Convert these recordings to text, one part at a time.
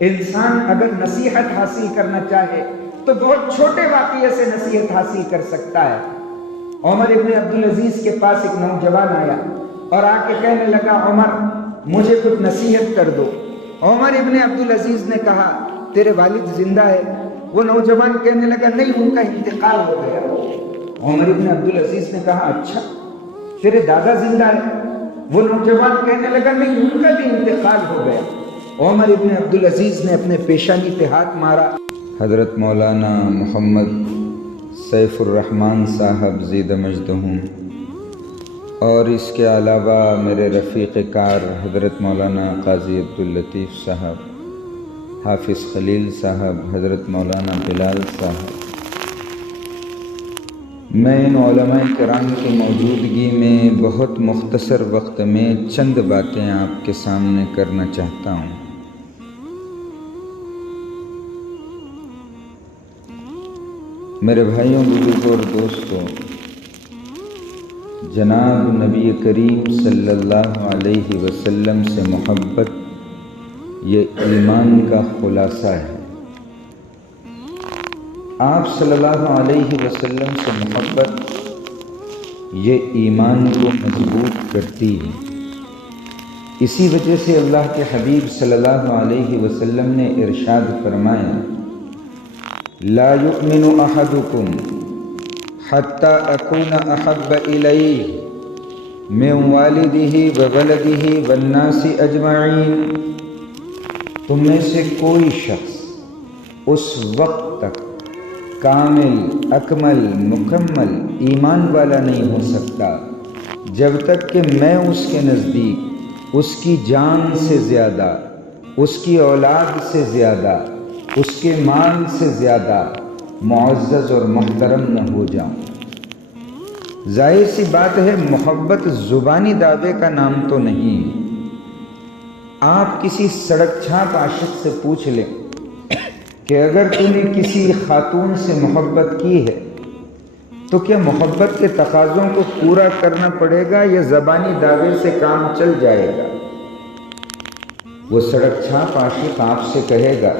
انسان اگر نصیحت حاصل کرنا چاہے تو بہت چھوٹے واقعے سے نصیحت حاصل کر سکتا ہے۔ عمر ابن عبدالعزیز کے پاس ایک نوجوان آیا اور آ کے کہنے لگا، عمر مجھے کچھ نصیحت کر دو۔ عمر ابن عبدالعزیز نے کہا، تیرے والد زندہ ہے؟ وہ نوجوان کہنے لگا، نہیں، ان کا انتقال ہو گیا۔ عمر ابن عبدالعزیز نے کہا، اچھا تیرے دادا زندہ ہے؟ وہ نوجوان کہنے لگا، نہیں، ان کا بھی انتقال ہو گیا۔ عمر ابن عبدالعزیز نے اپنے پیشانی پہ ہاتھ مارا۔ حضرت مولانا محمد سیف الرحمن صاحب زید مجدہم اور اس کے علاوہ میرے رفیق کار حضرت مولانا قاضی عبداللطیف صاحب، حافظ خلیل صاحب، حضرت مولانا بلال صاحب، میں ان علماء کرام کی موجودگی میں بہت مختصر وقت میں چند باتیں آپ کے سامنے کرنا چاہتا ہوں۔ میرے بھائیوں، بزرگوں اور دوستوں، جناب نبی کریم صلی اللہ علیہ وسلم سے محبت یہ ایمان کا خلاصہ ہے۔ آپ صلی اللہ علیہ وسلم سے محبت یہ ایمان کو مضبوط کرتی ہے۔ اسی وجہ سے اللہ کے حبیب صلی اللہ علیہ وسلم نے ارشاد فرمایا، لا یؤمن احدکم حتی اکون احب الیہ من والدہ وولدہ والناس اجمعین۔ تم میں سے کوئی شخص اس وقت تک کامل، اکمل، مکمل ایمان والا نہیں ہو سکتا جب تک کہ میں اس کے نزدیک اس کی جان سے زیادہ، اس کی اولاد سے زیادہ، اس کے مال سے زیادہ معزز اور محترم نہ ہو جاؤں۔ ظاہر سی بات ہے، محبت زبانی دعوے کا نام تو نہیں ہے۔ آپ کسی سڑک چھاپ عاشق سے پوچھ لیں کہ اگر تم نے کسی خاتون سے محبت کی ہے تو کیا محبت کے تقاضوں کو پورا کرنا پڑے گا یا زبانی دعوے سے کام چل جائے گا؟ وہ سڑک چھاپ عاشق آپ سے کہے گا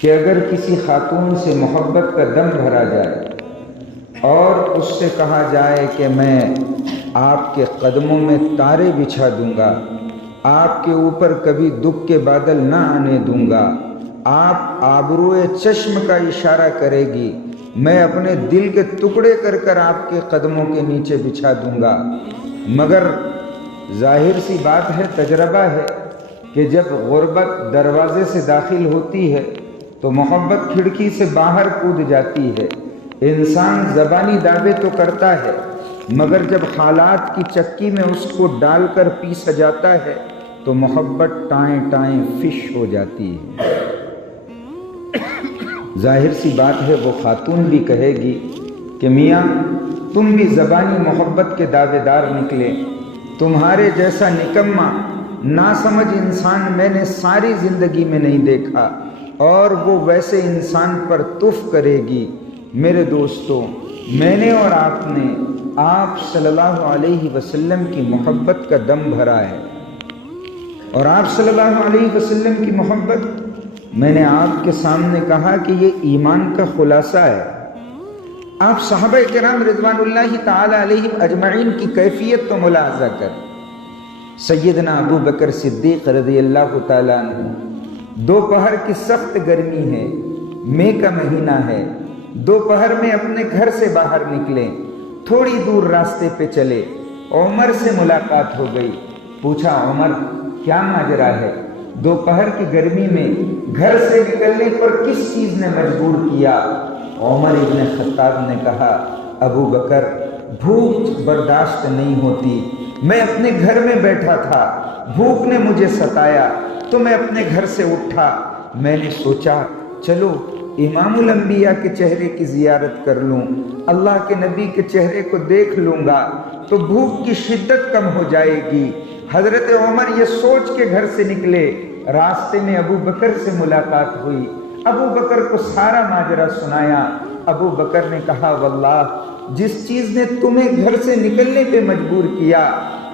کہ اگر کسی خاتون سے محبت کا دم بھرا جائے اور اس سے کہا جائے کہ میں آپ کے قدموں میں تارے بچھا دوں گا، آپ کے اوپر کبھی دکھ کے بادل نہ آنے دوں گا، آپ آبروئے چشم کا اشارہ کرے گی، میں اپنے دل کے ٹکڑے کر کر آپ کے قدموں کے نیچے بچھا دوں گا، مگر ظاہر سی بات ہے، تجربہ ہے کہ جب غربت دروازے سے داخل ہوتی ہے تو محبت کھڑکی سے باہر کود جاتی ہے۔ انسان زبانی دعوے تو کرتا ہے مگر جب حالات کی چکی میں اس کو ڈال کر پیس جاتا ہے تو محبت ٹائیں ٹائیں فش ہو جاتی ہے۔ ظاہر سی بات ہے، وہ خاتون بھی کہے گی کہ میاں تم بھی زبانی محبت کے دعوے دار نکلے، تمہارے جیسا نکما ناسمجھ انسان میں نے ساری زندگی میں نہیں دیکھا، اور وہ ویسے انسان پر تف کرے گی۔ میرے دوستوں، میں نے اور آپ نے آپ صلی اللہ علیہ وسلم کی محبت کا دم بھرا ہے، اور آپ صلی اللہ علیہ وسلم کی محبت میں نے آپ کے سامنے کہا کہ یہ ایمان کا خلاصہ ہے۔ آپ صحابہ کرام رضوان اللہ تعالی علیہم اجمعین کی کیفیت تو ملاحظہ کر۔ سیدنا ابو بکر صدیق رضی اللہ تعالیٰ عنہ، دوپہر کی سخت گرمی ہے، مئی کا مہینہ ہے، دوپہر میں اپنے گھر سے باہر نکلے، تھوڑی دور راستے پہ چلے، عمر سے ملاقات ہو گئی۔ پوچھا، عمر کیا ماجرا ہے؟ دوپہر کی گرمی میں گھر سے نکلنے پر کس چیز نے مجبور کیا؟ عمر ابن خطاب نے کہا، ابو بکر بھوک برداشت نہیں ہوتی، میں اپنے گھر میں بیٹھا تھا، بھوک نے مجھے ستایا تو میں اپنے گھر سے اٹھا، میں نے سوچا چلو امام الانبیاء کے چہرے کی زیارت کر لوں، اللہ کے نبی کے چہرے کو دیکھ لوں گا تو بھوک کی شدت کم ہو جائے گی۔ حضرت عمر یہ سوچ کے گھر سے نکلے، راستے میں ابو بکر سے ملاقات ہوئی، ابو بکر کو سارا ماجرا سنایا۔ ابو بکر نے کہا، واللہ جس چیز نے تمہیں گھر سے نکلنے پہ مجبور کیا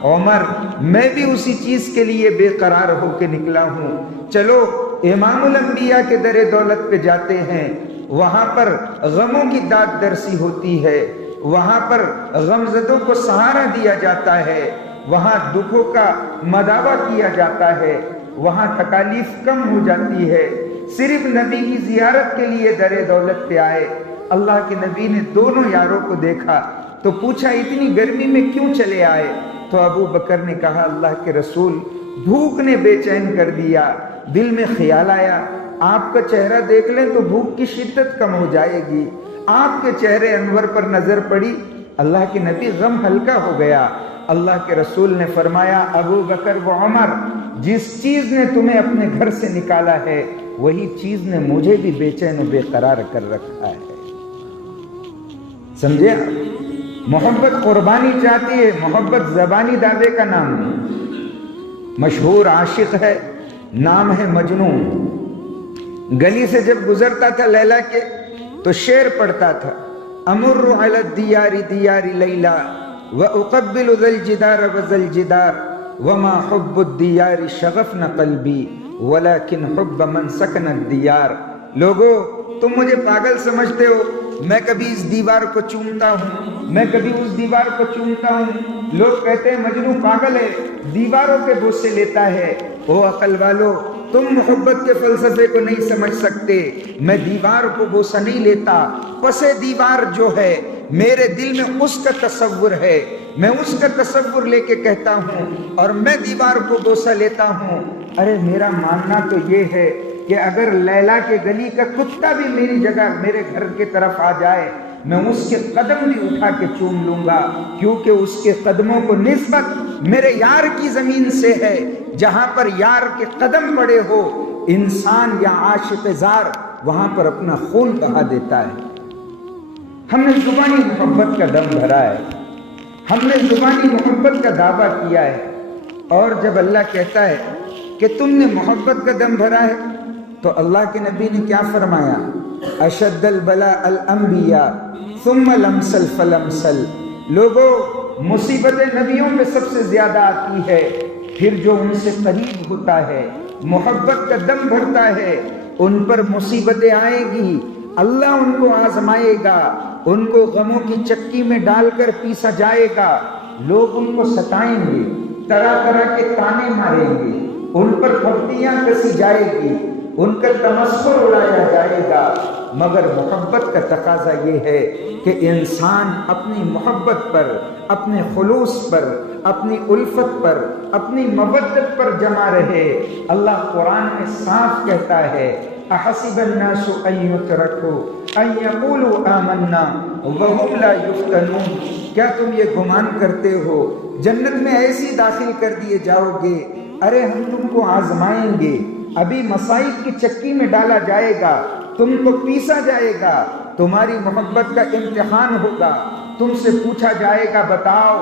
عمر، میں بھی اسی چیز کے لیے بے قرار ہو کے نکلا ہوں، چلو امام الانبیاء کے در دولت پہ جاتے ہیں، وہاں پر غموں کی داد درسی ہوتی ہے، وہاں پر غمزدوں کو سہارا دیا جاتا ہے، وہاں دکھوں کا مداوع کیا جاتا ہے، وہاں تکالیف کم ہو جاتی ہے۔ صرف نبی کی زیارت کے لیے در دولت پہ آئے، اللہ کے نبی نے دونوں یاروں کو دیکھا تو پوچھا اتنی گرمی میں کیوں چلے آئے؟ تو ابو بکر نے کہا اللہ کے رسول بھوک نے بے چین کر دیا، دل میں خیال آیا آپ کا چہرہ دیکھ لیں تو بھوک کی شدت کم ہو جائے گی۔ آپ کے چہرے انور پر نظر پڑی، اللہ کے نبی غم ہلکا ہو گیا۔ اللہ کے رسول نے فرمایا ابو بکر و عمر، جس چیز نے تمہیں اپنے گھر سے نکالا ہے وہی چیز نے مجھے بھی بے چین و بے قرار کر رکھا ہے۔ سمجھے؟ محبت قربانی چاہتی ہے، محبت زبانی دعوے کا نام نہیں۔ مشہور عاشق ہے، نام ہے مجنون، گلی سے جب گزرتا تھا لیلا کے تو شعر پڑھتا تھا، امر علی الدیار دیار لیلا واقبل ذا الجدار وذا الجدار وما حب الدیار شغفن قلبی ولكن حب من سکن الدیار۔ لوگو تم مجھے پاگل سمجھتے ہو، میں کبھی اس دیوار کو چومتا ہوں، میں کبھی اس دیوار کو چومتا ہوں۔ لوگ کہتے ہیں مجنوں پاگل ہے، دیواروں کے بوسے لیتا ہے۔ او عقل والو، تم محبت کے فلسفے کو نہیں سمجھ سکتے۔ میں دیوار کو بوسہ نہیں لیتا، پس دیوار جو ہے میرے دل میں اس کا تصور ہے، میں اس کا تصور لے کے کہتا ہوں اور میں دیوار کو بوسہ لیتا ہوں۔ ارے میرا ماننا تو یہ ہے کہ اگر لیلا کے گلی کا کتا بھی میری جگہ میرے گھر کی طرف آ جائے میں اس کے قدم بھی اٹھا کے چوم لوں گا، کیونکہ اس کے قدموں کو نسبت میرے یار کی زمین سے ہے۔ جہاں پر یار کے قدم پڑے ہو انسان یا عاشق زار وہاں پر اپنا خون بہا دیتا ہے۔ ہم نے زبانی محبت کا دم بھرا ہے، ہم نے زبانی محبت کا دعویٰ کیا ہے، اور جب اللہ کہتا ہے کہ تم نے محبت کا دم بھرا ہے تو اللہ کے نبی نے کیا فرمایا؟ اشد البلاء الانبیاء ثم الامثل فالامثل۔ لوگوں مصیبتیں نبیوں پہ سب سے زیادہ آتی ہے، پھر جو ان سے قریب ہوتا ہے محبت کا دم بھرتا ہے ان پر مصیبتیں آئے گی، اللہ ان کو آزمائے گا، ان کو غموں کی چکی میں ڈال کر پیسا جائے گا، لوگ ان کو ستائیں گے، طرح طرح کے تانے ماریں گے، ان پر پھپتیاں کسی جائے گی، ان کا تمسخر اڑایا جائے گا، مگر محبت کا تقاضا یہ ہے کہ انسان اپنی محبت پر، اپنے خلوص پر، اپنی الفت پر، اپنی مودت پر جمع رہے۔ اللہ قرآن میں صاف کہتا ہے احسب الناس ان يتركوا ان يقولوا آمنا وهم لا يفتنون۔ کیا تم یہ گمان کرتے ہو جنت میں ایسی داخل کر دیے جاؤ گے؟ ارے ہم تم کو آزمائیں گے، ابھی مصائب کی چکی میں ڈالا جائے گا، تم کو پیسا جائے گا، تمہاری محبت کا امتحان ہوگا، تم سے پوچھا جائے گا بتاؤ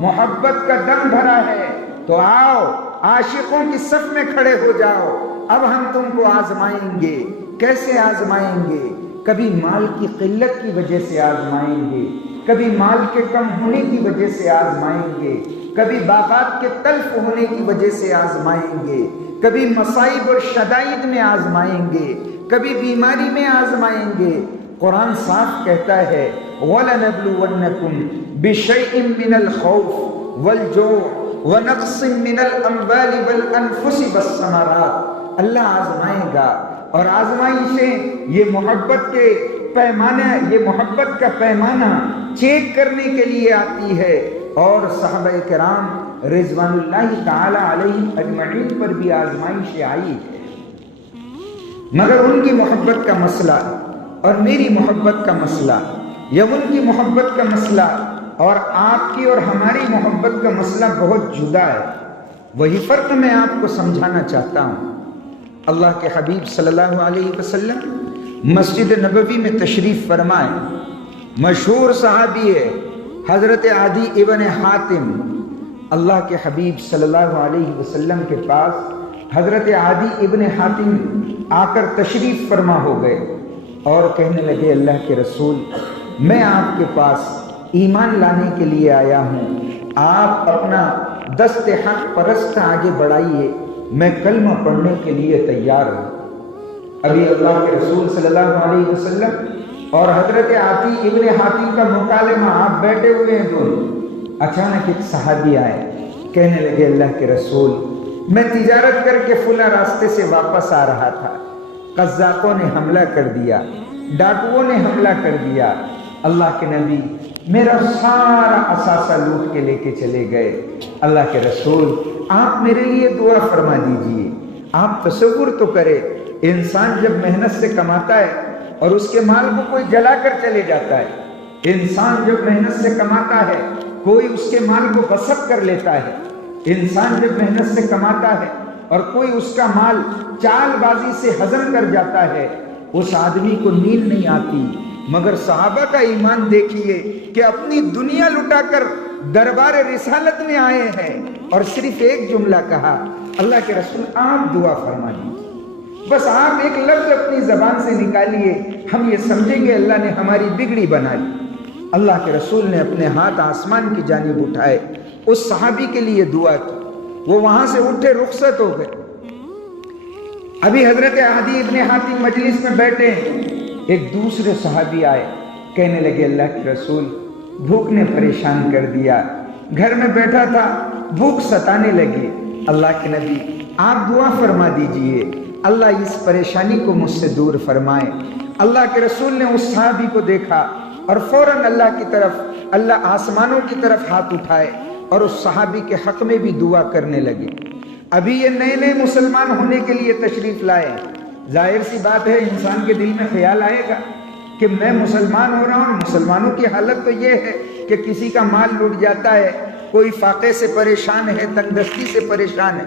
محبت کا دم بھرا ہے تو آؤ عاشقوں کی صف میں کھڑے ہو جاؤ، اب ہم تم کو آزمائیں گے۔ کیسے آزمائیں گے؟ کبھی مال کی قلت کی وجہ سے آزمائیں گے، کبھی مال کے کم ہونے کی وجہ سے آزمائیں گے، کبھی باغات کے تلف ہونے کی وجہ سے آزمائیں گے، کبھی مصائب اور شدائد میں آزمائیں گے، کبھی بیماری میں آزمائیں گے۔ قرآن صاف کہتا ہے وَلَنَبْلُوَنَّكُمْ بِشَيْءٍ مِّنَ الْخَوْفِ وَالْجُوعِ وَنَقْصٍ مِّنَ الْأَمْوَالِ وَالْأَنفُسِ وَالثَّمَرَاتِ۔ اللہ آزمائے گا، اور آزمائشیں یہ محبت کے پیمانہ، یہ محبت کا پیمانہ چیک کرنے کے لیے آتی ہے، اور صحابہ کرام رضوان اللہ تعالی علیہم اجمعین پر بھی آزمائشیں آئی ہے، مگر ان کی محبت کا مسئلہ اور میری محبت کا مسئلہ، یا ان کی محبت کا مسئلہ اور آپ کی اور ہماری محبت کا مسئلہ بہت جدا ہے۔ وہی فرق میں آپ کو سمجھانا چاہتا ہوں۔ اللہ کے حبیب صلی اللہ علیہ وسلم مسجد نبوی میں تشریف فرمائے، مشہور صحابی ہے حضرت عدی ابن حاتم۔ اللہ کے حبیب صلی اللہ علیہ وسلم کے پاس حضرت عدی ابن حاتم آ کر تشریف فرما ہو گئے اور کہنے لگے اللہ کے رسول میں آپ کے پاس ایمان لانے کے لیے آیا ہوں، آپ اپنا دست حق پرست آگے بڑھائیے، میں کلمہ پڑھنے کے لیے تیار ہوں۔ ابھی اللہ کے رسول صلی اللہ علیہ وسلم اور حضرت عطی ابن حاتم کا مکالمہ، آپ بیٹھے ہوئے ہیں دونوں، اچانک ایک صحابی آئے، کہنے لگے اللہ کے رسول میں تجارت کر کے فلاں راستے سے واپس آ رہا تھا، قذاقوں نے حملہ کر دیا، ڈاکوؤں نے حملہ کر دیا، اللہ کے نبی میرا سارا اثاثہ لوٹ کے لے کے چلے گئے، اللہ کے رسول آپ میرے لیے دعا فرما دیجئے۔ آپ تصور تو کرے، انسان جب محنت سے کماتا ہے اور اس کے مال کو کوئی جلا کر چلے جاتا ہے، انسان جب محنت سے کماتا ہے کوئی اس کے مال کو غصب کر لیتا ہے، انسان جب محنت سے کماتا ہے اور کوئی اس کا مال چال بازی سے ہضم کر جاتا ہے، اس آدمی کو نیند نہیں آتی۔ مگر صحابہ کا ایمان دیکھیے کہ اپنی دنیا لٹا کر دربار رسالت میں آئے ہیں اور صرف ایک جملہ کہا، اللہ کے رسول آپ دعا فرما دیجیے، بس آپ ایک لفظ اپنی زبان سے نکالیے، ہم یہ سمجھیں گے اللہ نے ہماری بگڑی بنا لی۔ اللہ کے رسول نے اپنے ہاتھ آسمان کی جانب اٹھائے، اس صحابی کے لیے دعا کی، وہ وہاں سے اٹھے، رخصت ہو گئے۔ ابھی حضرت عدی ابن حاتم مجلس میں بیٹھے ہیں، ایک دوسرے صحابی آئے، کہنے لگے اللہ کے رسول بھوک نے پریشان کر دیا، گھر میں بیٹھا تھا، بھوک ستانے لگی، اللہ کے نبی آپ دعا فرما دیجئے اللہ اس پریشانی کو مجھ سے دور فرمائے۔ اللہ کے رسول نے اس صحابی کو دیکھا اور فوراً اللہ کی طرف، اللہ آسمانوں کی طرف ہاتھ اٹھائے اور اس صحابی کے حق میں بھی دعا کرنے لگے۔ ابھی یہ نئے نئے مسلمان ہونے کے لیے تشریف لائے، ظاہر سی بات ہے انسان کے دل میں خیال آئے گا کہ میں مسلمان ہو رہا ہوں، مسلمانوں کی حالت تو یہ ہے کہ کسی کا مال لوٹ جاتا ہے، کوئی فاقے سے پریشان ہے، تنگ دستی سے پریشان ہے۔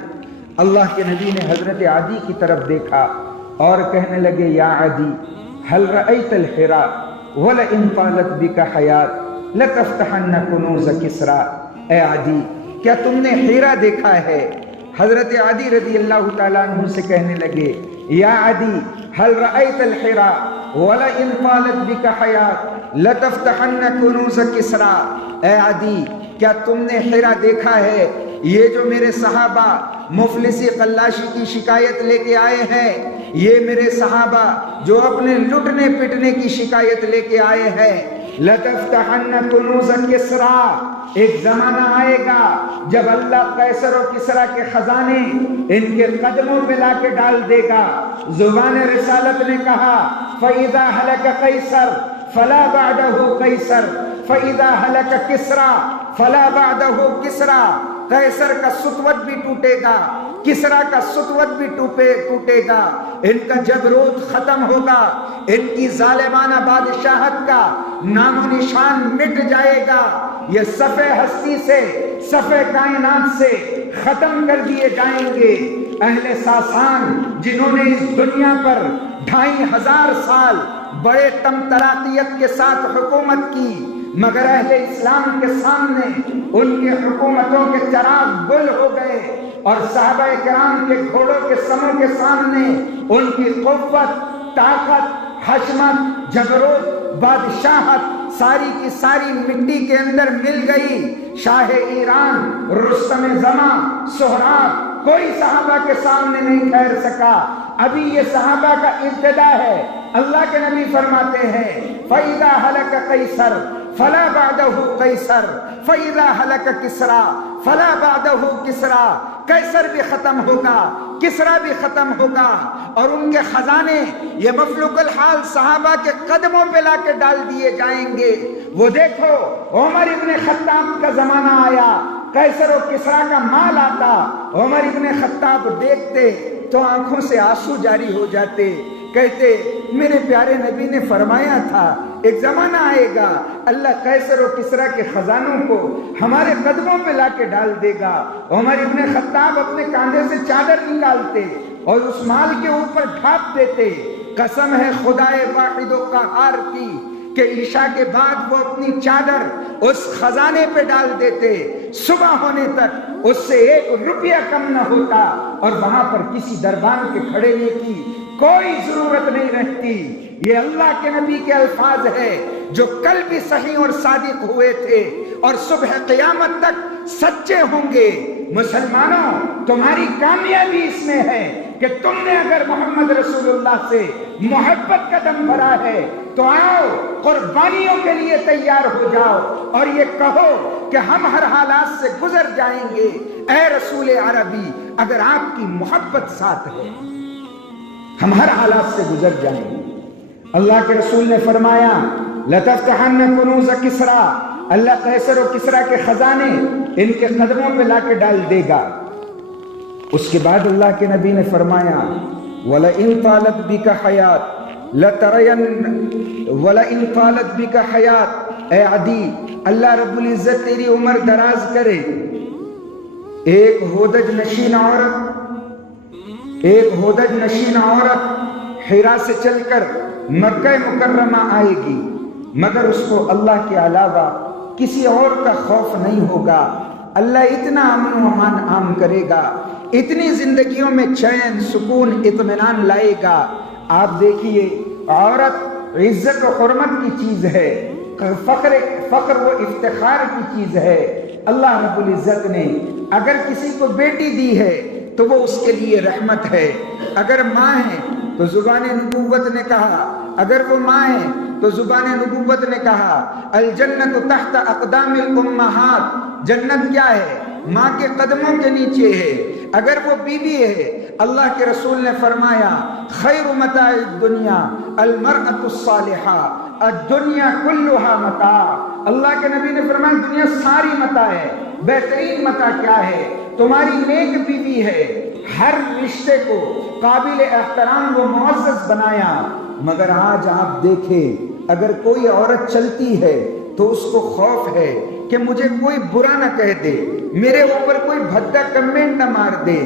اللہ کے نبی نے حضرت عدی کی طرف دیکھا اور کہنے لگے یا عدی هل رأيت الحراء ولئن طالت بك حیات لتفتحن کنوز کسرا، اے عدی کیا تم نے حیرا دیکھا ہے؟ حضرت عدی رضی اللہ تعالیٰ عنہ سے کہنے لگے یا عدی هل رأيت الحراء ولئن طالت بك حیات لتفتحن کنوز کسرا، اے عدی کیا تم نے حیرا دیکھا ہے؟ یہ جو میرے صحابہ مفلسی قلاشی کی شکایت لے کے آئے ہیں، یہ میرے صحابہ جو اپنے لٹنے پٹنے کی شکایت لے کے آئے ہیں، لَتَفْتَحَنَّ كُنُوزَ كِسْرَا، ایک زمانہ آئے گا جب اللہ قیصر و کسرا کے خزانے ان کے قدموں پہ لا کے ڈال دے گا۔ زبان رسالت نے کہا فَإِذَا هَلَكَ قَيْصَرْ فَلَا بَعْدَهُ قَيْصَرْ فَإِذَا هَلَكَ كِسْرَا فَلَا بَعْدَهُ كِسْرَا، قیصر کا سطوت بھی ٹوٹے گا، کسرا کا سطوت بھی ٹوٹے گا، ان کا جبروت ختم ہوگا، ان کی ظالمانہ بادشاہت کا نام و نشان مٹ جائے گا، یہ صفحے ہستی سے، صفحے کائنات سے ختم کر دیے جائیں گے۔ اہل ساسان جنہوں نے اس دنیا پر 2500 سال بڑے تمطراقیت کے ساتھ حکومت کی، مگر اہل اسلام کے سامنے ان کی حکومتوں کے چراغ گل ہو گئے، اور صحابہ کرام کے گھوڑوں کے سموں کے سامنے ان کی قوت، طاقت، حشمت، جبروت، بادشاہت ساری کی ساری مٹی کے اندر مل گئی۔ شاہ ایران، رستم زمان، سہراب کوئی صحابہ کے سامنے نہیں ٹھہر سکا۔ ابھی یہ صحابہ کا ابتدا ہے۔ اللہ کے نبی فرماتے ہیں فَإِذَا هَلَكَ قَيْصَرْ فَلَا بَعْدَهُ قَيْصَرْ فَإِذَا هَلَكَ كِسْرَا فَلَا بَعْدَهُ كِسْرَا، قیصر بھی ختم ہوگا، کسرا بھی ختم ہوگا، اور ان کے خزانے یہ مفلوق الحال صحابہ کے قدموں پہ لا کے ڈال دیے جائیں گے۔ وہ دیکھو عمر ابن خطاب کا زمانہ آیا، قیصر و کسرا کا مال آتا، عمر ابن خطاب دیکھتے تو آنکھوں سے آنسو جاری ہو جاتے، کہتے میرے پیارے نبی نے فرمایا تھا ایک زمانہ آئے گا اللہ قیصر و کسرا کے خزانوں کو ہمارے قدموں پہ لا کے ڈال دے گا۔ عمر ابن خطاب اپنے کاندھے سے چادر نکالتے اور اس مال کے اوپر ڈھانپ دیتے۔ قسم ہے خدائے واحد و قہار کی کہ عشاء کے بعد وہ اپنی چادر اس خزانے پہ ڈال دیتے، صبح ہونے تک اس سے 1 روپیہ کم نہ ہوتا، اور وہاں پر کسی دربان کے کھڑے ہونے کی کوئی ضرورت نہیں رہتی۔ یہ اللہ کے نبی کے الفاظ ہے جو کل بھی صحیح اور صادق ہوئے تھے اور صبح قیامت تک سچے ہوں گے۔ مسلمانوں تمہاری کامیابی اس میں ہے کہ تم نے اگر محمد رسول اللہ سے محبت کا دم بھرا ہے تو آؤ قربانیوں کے لیے تیار ہو جاؤ اور یہ کہو کہ ہم ہر حالات سے گزر جائیں گے اے رسول عربی اگر آپ کی محبت ساتھ ہے ہم ہر حالات سے گزر جائیں گے۔ اللہ کے رسول نے فرمایا لَتَفْتَحَنَّ كُنُوزَ كِسْرَى، اللہ قیصر و کسریٰ کے خزانے ان کے قدموں پہ لا کے ڈال دے گا۔ اس کے بعد اللہ کے نبی نے فرمایا وَلَئِن طَالَتْ بِكَ حَيَاتٌ لَتَرَيَنَّ وَلَئِن طَالَتْ بِكَ حَيَاتٌ، اے عدی اللہ رب العزت تیری عمر دراز کرے، ایک ہودج نشین عورت حرا سے چل کر مکہ مکرمہ آئے گی مگر اس کو اللہ کے علاوہ کسی اور کا خوف نہیں ہوگا، اللہ اتنا امن و امان عام کرے گا، اتنی زندگیوں میں چین سکون اطمینان لائے گا۔ آپ دیکھیے عورت عزت و حرمت کی چیز ہے، فخر و افتخار کی چیز ہے۔ اللہ رب العزت نے اگر کسی کو بیٹی دی ہے تو وہ اس کے لیے رحمت ہے، اگر ماں ہے تو زبان نبوت نے کہا، اگر وہ ماں ہے تو زبان نبوت نے کہا الجنت تحت اقدام الامہات، جنت کیا ہے؟ ماں کے قدموں کے نیچے ہے۔ اگر وہ بیوی ہے اللہ کے رسول نے فرمایا خیر متاع الدنیا المرأة الصالحہ، الدنیا کلها متاع، اللہ کے نبی نے فرمایا دنیا ساری متاع ہے، بہترین متاع کیا ہے؟ تمہاری نیک بیوی ہے۔ ہر رشتے کو قابل احترام و معزز بنایا، مگر آج آپ دیکھیں اگر کوئی عورت چلتی ہے تو اس کو خوف ہے کہ مجھے کوئی برا نہ کہہ دے، میرے اوپر کوئی بھدا کمنٹ نہ مار دے۔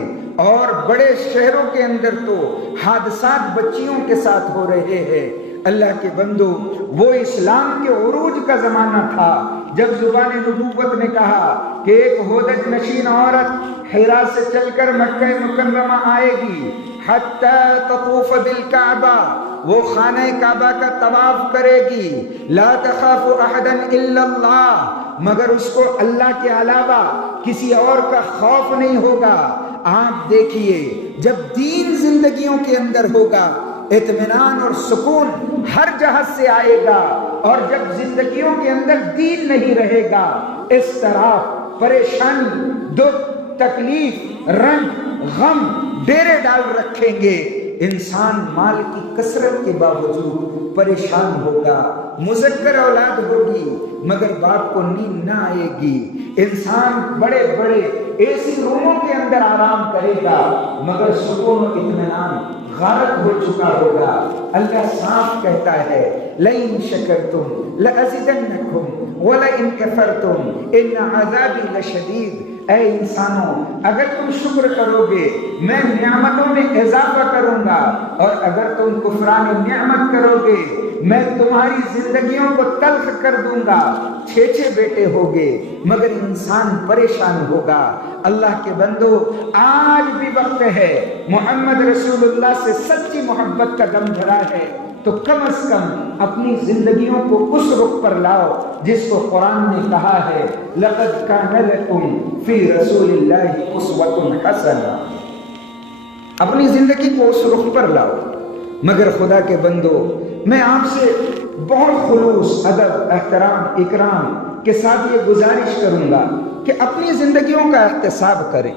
اور بڑے شہروں کے اندر تو حادثات بچیوں کے ساتھ ہو رہے ہیں۔ اللہ کے بندو، وہ اسلام کے عروج کا زمانہ تھا جب زبان نبوت نے کہا کہ ایک ہودج نشین عورت حرا سے چل کر مکہ مکرمہ آئے گی حتی تطوف بالکعبہ، وہ خانہ کعبہ کا طواف کرے گی، لا تخاف احدا الا اللہ، مگر اس کو اللہ کے علاوہ کسی اور کا خوف نہیں ہوگا۔ آپ دیکھیے جب دین زندگیوں کے اندر ہوگا اطمینان اور سکون ہر جہت سے آئے گا، اور جب زندگیوں کے اندر دین نہیں رہے گا اضطراب، پریشانی، دکھ، تکلیف، رنج، غم ڈیرے ڈال رکھیں گے۔ انسان مال کی کثرت کے باوجود پریشان ہوگا، مذکر اولاد ہوگی مگر باپ کو نیند نہ آئے گی، انسان بڑے بڑے اے سی روموں کے اندر آرام کرے گا مگر سکون و اطمینان غارت ہو چکا ہوگا۔ اللہ صاف کہتا ہے لئن شکرتم لأزیدنکم ولئن کفرتم ان عذابی لشدید، اے انسانوں اگر تم شکر کرو گے میں نعمتوں میں اضافہ کروں گا، اور اگر تم کفران نعمت کرو گے میں تمہاری زندگیوں کو تلخ کر دوں گا۔ 6 بیٹے ہوگے مگر انسان پریشان ہوگا۔ اللہ کے بندو، آج بھی وقت ہے، محمد رسول اللہ سے سچی محبت کا دم بھرا ہے تو کم از کم اپنی زندگیوں کو اس رخ پر لاؤ جس کو قرآن نے کہا ہے لَقَدْ كَانَ لَكُمْ فِي رَسُولِ اللَّهِ أُسْوَةٌ حَسَنَةٌ، اپنی زندگی کو اس رخ پر لاؤ۔ مگر خدا کے بندو، میں آپ سے بہت خلوص، ادب، احترام، اکرام کے ساتھ یہ گزارش کروں گا کہ اپنی زندگیوں کا احتساب کریں،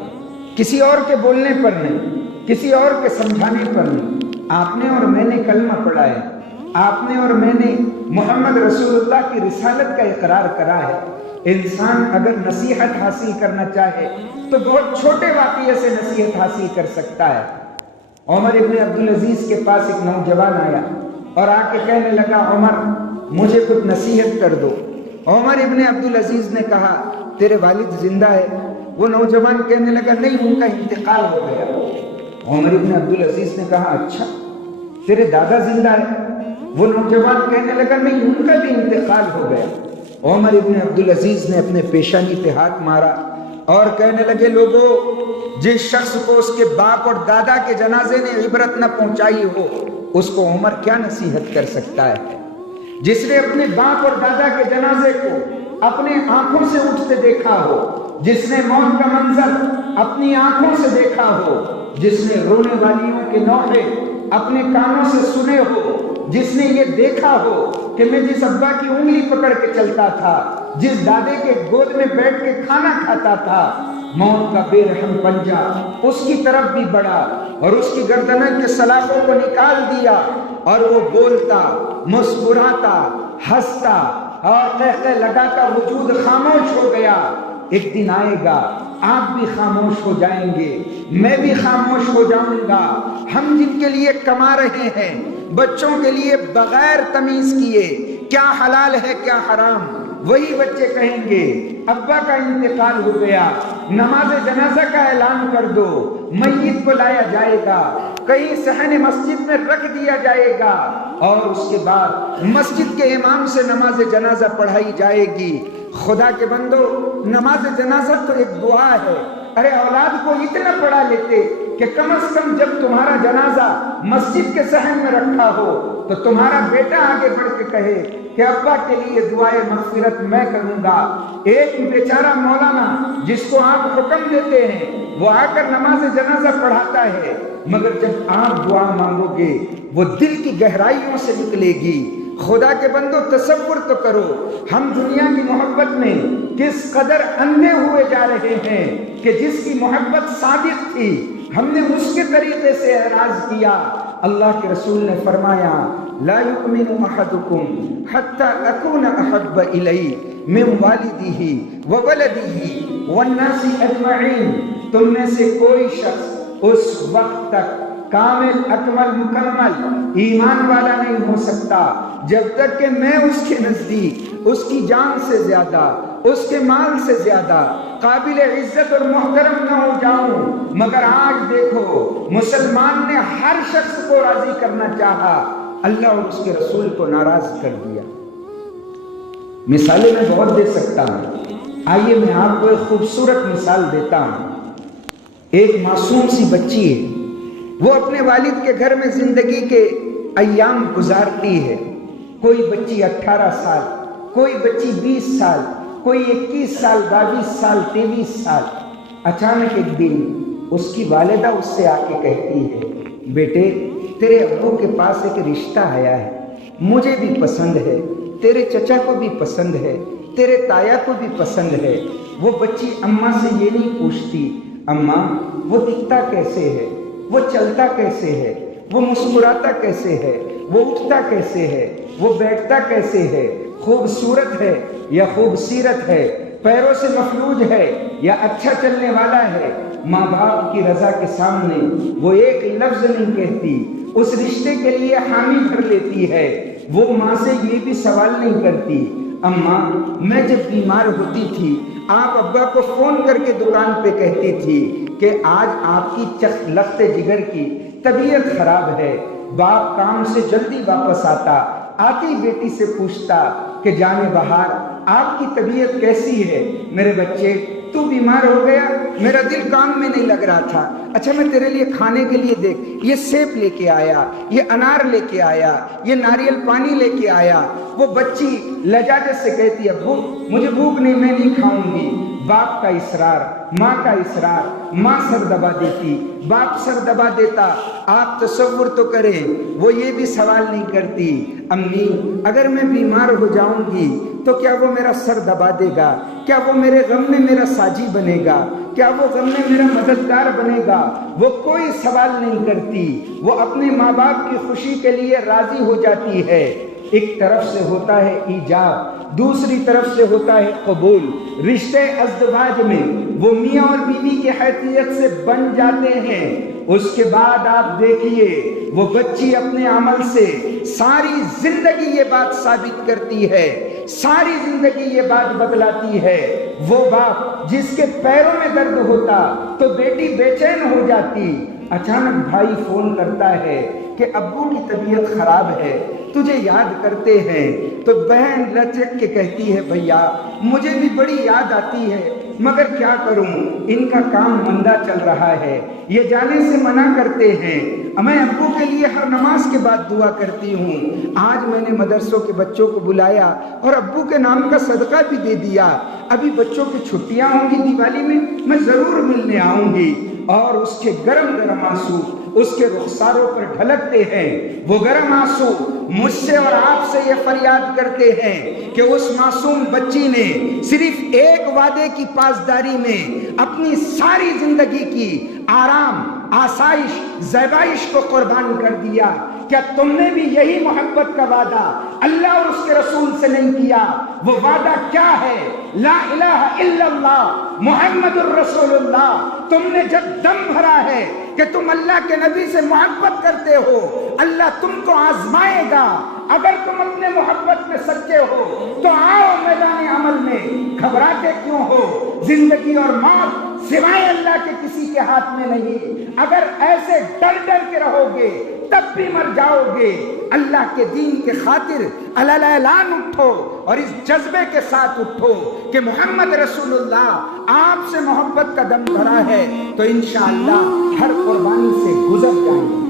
کسی اور کے بولنے پر نہیں، کسی اور کے سمجھانے پر نہیں۔ آپ نے اور میں نے کلمہ پڑھا ہے، آپ نے اور میں نے محمد رسول اللہ کی رسالت کا اقرار کرا ہے۔ انسان اگر نصیحت حاصل کرنا چاہے تو بہت چھوٹے واقعے سے نصیحت حاصل کر سکتا ہے۔ عمر ابن عبدالعزیز کے پاس ایک نوجوان آیا اور آ کے کہنے لگا عمر مجھے کچھ نصیحت کر دو۔ عمر ابن عبدالعزیز نے کہا تیرے والد زندہ ہے؟ وہ نوجوان کہنے لگا نہیں، ان کا انتقال ہو گیا۔ عمر ابن عبدالعزیز نے کہا اچھا تیرے دادا زندہ ہے؟ وہ نوجوان کہنے لگا نہیں، ان کا بھی انتقال ہو گیا۔ عمر ابن عبدالعزیز نے اپنے پیشانی پہ ہاتھ مارا اور کہنے لگے لوگوں، جس شخص کو اس کے باپ اور دادا کے جنازے نے عبرت نہ پہنچائی ہو اس کو عمر کیا نصیحت کر سکتا ہے؟ جس نے اپنے باپ اور دادا کے جنازے کو اپنے آنکھوں سے اٹھتے دیکھا ہو، جس نے موت کا منظر اپنی آنکھوں سے دیکھا ہو، جس نے رونے والیوں کے نوحے اپنے کانوں سے سنے ہو، جس نے یہ دیکھا ہو کہ میں جس ابا کی انگلی پکڑ کے چلتا تھا، جس دادے کے گود میں بیٹھ کے کھانا کھاتا تھا، موت کا بے رحم پنجہ اس کی طرف بھی بڑھا اور اس کی گردن کے سلاخوں کو نکال دیا، اور وہ بولتا، مسکراتا، ہنستا اور قہقہ لگاتا وجود خاموش ہو گیا۔ ایک دن آئے گا آپ بھی خاموش ہو جائیں گے، میں بھی خاموش ہو جاؤں گا۔ ہم جن کے لیے کما رہے ہیں، بچوں کے لیے بغیر تمیز کیے کیا حلال ہے کیا حرام، وہی بچے کہیں گے ابا کا انتقال ہو گیا، نماز جنازہ کا اعلان کر دو، میت کو لایا جائے گا، کہیں صحن مسجد میں رکھ دیا جائے گا، اور اس کے بعد مسجد کے امام سے نماز جنازہ پڑھائی جائے گی۔ خدا کے بندو، نماز جنازہ تو ایک دعا ہے۔ ارے اولاد کو اتنا پڑھا لیتے کہ کم از کم جب تمہارا جنازہ مسجد کے صحن میں رکھا ہو تو تمہارا بیٹا آگے بڑھ کے کہے کہ ابا کے لیے دعائے مغفرت میں کروں گا۔ ایک بیچارہ مولانا جس کو آپ حکم دیتے ہیں وہ آ کر نماز جنازہ پڑھاتا ہے، مگر جب آپ دعا مانگو گے وہ دل کی گہرائیوں سے نکلے گی۔ خدا کے بندو تصور تو کرو، ہم دنیا کی محبت میں کس قدر اندھے ہوئے جا رہے ہیں کہ جس کی محبت صادق تھی ہم نے اس کے طریقے سے اعراض کیا۔ اللہ کے رسول نے فرمایا لا یؤمن احدکم حتی اکون احب الیہ من والدہ وولدہ والناس اجمعین، تم میں سے کوئی شخص اس وقت تک کامل اکمل مکمل ایمان والا نہیں ہو سکتا جب تک کہ میں اس کے نزدیک اس کی جان سے زیادہ، اس کے مال سے زیادہ قابل عزت اور محترم نہ ہو جاؤں۔ مگر آج دیکھو، مسلمان نے ہر شخص کو راضی کرنا چاہا، اللہ اور اس کے رسول کو ناراض کر دیا۔ مثالیں میں بہت دے سکتا ہوں، آئیے میں آپ کو ایک خوبصورت مثال دیتا ہوں۔ ایک معصوم سی بچی ہے، وہ اپنے والد کے گھر میں زندگی کے ایام گزارتی ہے۔ کوئی بچی 18 سال، کوئی بچی 20 سال، کوئی 21 سال، 22 سال، 23 سال۔ اچانک ایک دن اس کی والدہ اس سے آ کے کہتی ہے بیٹے تیرے ابو کے پاس ایک رشتہ آیا ہے، مجھے بھی پسند ہے، تیرے چچا کو بھی پسند ہے، تیرے تایا کو بھی پسند ہے۔ وہ بچی اماں سے یہ نہیں پوچھتی اماں وہ دکھتا کیسے ہے، وہ چلتا کیسے ہے، وہ مسکراتا کیسے ہے، وہ اٹھتا کیسے ہے، وہ بیٹھتا کیسے ہے، خوبصورت ہے یا خوبصیرت ہے، پیروں سے مفلوج ہے یا اچھا چلنے والا ہے۔ ماں باپ کی رضا کے سامنے وہ ایک لفظ نہیں کہتی، اس رشتے کے لیے حامی بھر لیتی ہے۔ وہ ماں سے یہ بھی سوال نہیں کرتی اماں میں جب بیمار ہوتی تھی آپ ابا کو فون کر کے دکان پہ کہتی تھی کہ آج آپ کی لخت جگر کی طبیعت خراب ہے۔ باپ کام سے جلدی واپس آتی بیٹی سے پوچھتا کہ جانے بہار آپ کی طبیعت کیسی ہے؟ میرے بچے تو بیمار ہو گیا، میرا دل کام میں نہیں لگ رہا تھا، اچھا میں تیرے لیے کھانے کے لیے دیکھ یہ سیب لے کے آیا، یہ انار لے کے آیا، یہ ناریل پانی لے کے آیا۔ وہ بچی لجاجت سے کہتی ابو مجھے بھوک نہیں، میں نہیں کھاؤں گی۔ باپ کا اصرار، ماں کا اصرار، ماں سر دبا دیتی، باپ سر دبا دیتا۔ آپ تصور تو کریں، وہ یہ بھی سوال نہیں کرتی امی اگر میں بیمار ہو جاؤں گی تو کیا وہ میرا سر دبا دے گا؟ کیا وہ میرے غم میں میرا ساجی بنے گا؟ کیا وہ غم میں میرا مددگار بنے گا؟ وہ کوئی سوال نہیں کرتی، وہ اپنے ماں باپ کی خوشی کے لیے راضی ہو جاتی ہے۔ ایک طرف سے ہوتا ہے ایجاب، دوسری طرف سے ہوتا ہے قبول۔ رشتے ازدواج میں وہ میاں اور بیوی کی حیثیت سے بن جاتے ہیں۔ اس کے بعد آپ دیکھیے وہ بچی اپنے عمل سے ساری زندگی یہ بات ثابت کرتی ہے، ساری زندگی یہ بات بدلاتی ہے۔ وہ باپ جس کے پیروں میں درد ہوتا تو بیٹی بے چین ہو جاتی، اچانک بھائی فون کرتا ہے کہ ابو کی طبیعت خراب ہے، تجھے یاد کرتے ہیں، تو بہن لچک کے کہتی ہے بھیا مجھے بھی بڑی یاد آتی ہے مگر کیا کروں ان کا کام مندہ چل رہا ہے، یہ جانے سے منع کرتے ہیں۔ میں ابو کے لیے ہر نماز کے بعد دعا کرتی ہوں، آج میں نے مدرسوں کے بچوں کو بلایا اور ابو کے نام کا صدقہ بھی دے دیا، ابھی بچوں کی چھٹیاں ہوں گی دیوالی میں ضرور ملنے آؤں گی۔ اور اس کے گرم گرم آنسو اس کے رخساروں پر ڈھلکتے ہیں۔ وہ گرم آنسو مجھ سے اور آپ سے یہ فریاد کرتے ہیں کہ اس معصوم بچی نے صرف ایک وعدے کی پاسداری میں اپنی ساری زندگی کی آرام، آسائش، زیبائش کو قربان کر دیا۔ کیا تم نے بھی یہی محبت کا وعدہ اللہ اور اس کے رسول سے نہیں کیا؟ وہ وعدہ کیا ہے؟ لا الہ الا اللہ محمد الرسول اللہ۔ تم نے جب دم بھرا ہے کہ تم اللہ کے نبی سے محبت کرتے ہو، اللہ تم کو آزمائے گا۔ اگر تم اپنے محبت میں سچے ہو تو آؤ میدان عمل میں، گھبراتے کیوں ہو؟ زندگی اور موت سوائے اللہ کے کسی کے ہاتھ میں نہیں۔ اگر ایسے ڈر ڈر کے رہو گے تب بھی مر جاؤ گے۔ اللہ کے دین کے خاطر علی اعلان اٹھو اور اس جذبے کے ساتھ اٹھو کہ محمد رسول اللہ آپ سے محبت کا دم بھرا ہے تو انشاءاللہ ہر قربانی سے گزر جائیں گے۔